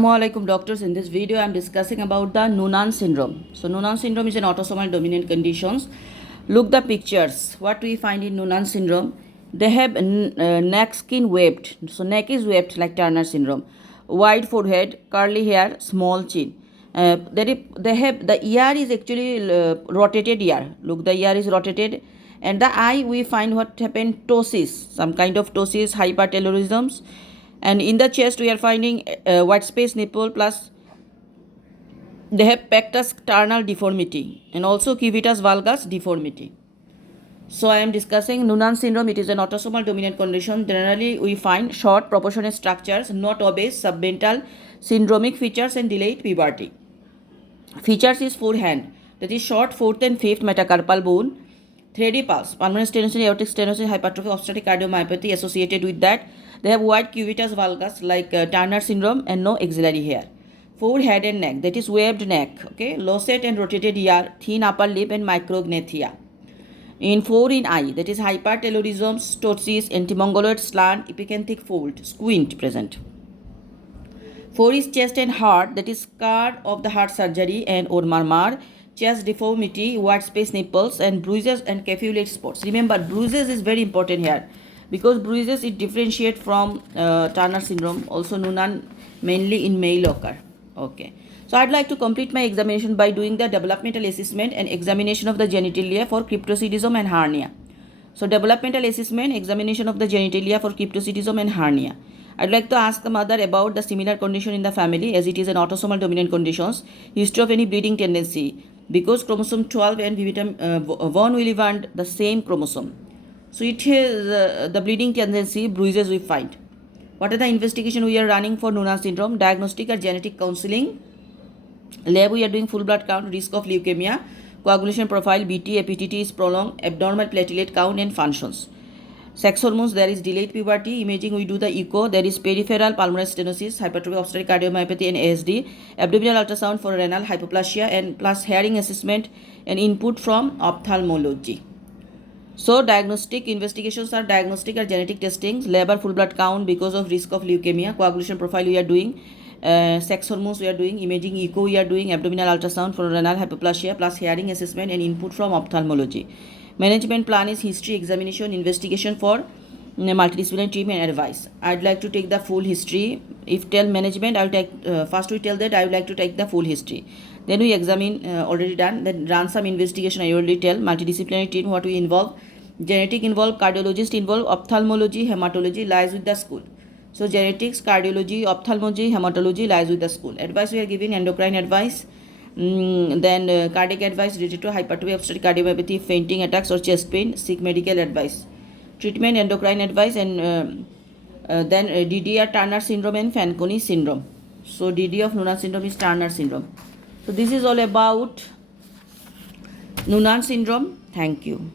Assalamualaikum doctors. In this video I am discussing about the Noonan syndrome. So Noonan syndrome is an autosomal dominant conditions. Look the pictures. What we find in Noonan syndrome? They have neck skin waved. So neck is waved like Turner syndrome. Wide forehead, curly hair, small chin. They have the ear is actually rotated ear. Look, the ear is rotated, and the eye we find what happened ptosis, some kind of ptosis, hypertelorisms. And in the chest we are finding white space nipple, plus they have pectus sternal deformity and also cubitus valgus deformity. So I am discussing Noonan syndrome. It is an autosomal dominant condition. Generally we find short proportionate structures, not obese, submental, syndromic features and delayed puberty. Features is forehand, that is short fourth and fifth metacarpal bone, 3D pulse, pulmonary stenosis, aortic stenosis, hypertrophy, obstructive cardiomyopathy associated with that. They have wide cubitus valgus like Turner syndrome and no axillary hair. Forehead and neck, that is waved neck, okay, low set and rotated ear, thin upper lip and micrognathia. In 4 in eye, that is hypertelorism, ptosis, antimongoloid slant, epicanthic fold, squint present. 4 is chest and heart, that is scar of the heart surgery and or murmur, chest deformity, white space nipples and bruises and capillate spots. Remember, bruises is very important here because bruises it differentiate from Turner syndrome, also Noonan, mainly in male occur. Okay. So I'd like to complete my examination by doing the developmental assessment and examination of the genitalia for cryptorchidism and hernia. So developmental assessment, examination of the genitalia for cryptorchidism and hernia. I'd like to ask the mother about the similar condition in the family, as it is an autosomal dominant conditions, history of any bleeding tendency, because chromosome 12 and von Willebrand the same chromosome. So it is the bleeding tendency, bruises we find. What are the investigation we are running for Noonan syndrome? Diagnostic or genetic counseling. Lab we are doing full blood count, risk of leukemia, coagulation profile, BT, APTT is prolonged, abnormal platelet count and functions. Sex hormones, there is delayed puberty. Imaging, we do the echo. There is peripheral pulmonary stenosis, hypertrophic obstructive cardiomyopathy and ASD. Abdominal ultrasound for renal hypoplasia and plus hearing assessment and input from ophthalmology. So diagnostic investigations are diagnostic or genetic testings. Lab or full blood count because of risk of leukemia. Coagulation profile we are doing. Sex hormones we are doing. Imaging echo we are doing. Abdominal ultrasound for renal hypoplasia plus hearing assessment and input from ophthalmology. Management plan is history, examination, investigation for multidisciplinary team and advice. I'd like to take the full history. If tell management, I'll take first we tell that I would like to take the full history. Then we examine already done. Then run some investigation. I already tell multidisciplinary team what we involve. Genetic involve, cardiologist involve, ophthalmology, hematology lies with the school. So genetics, cardiology, ophthalmology, hematology lies with the school. Advice we are giving endocrine advice. Then cardiac advice related to hypertrophy, obstructive cardiomyopathy, fainting attacks or chest pain, seek medical advice. Treatment, endocrine advice, and then DD Turner syndrome and Fanconi syndrome. So DD of Noonan syndrome is Turner syndrome. So this is all about Noonan syndrome. Thank you.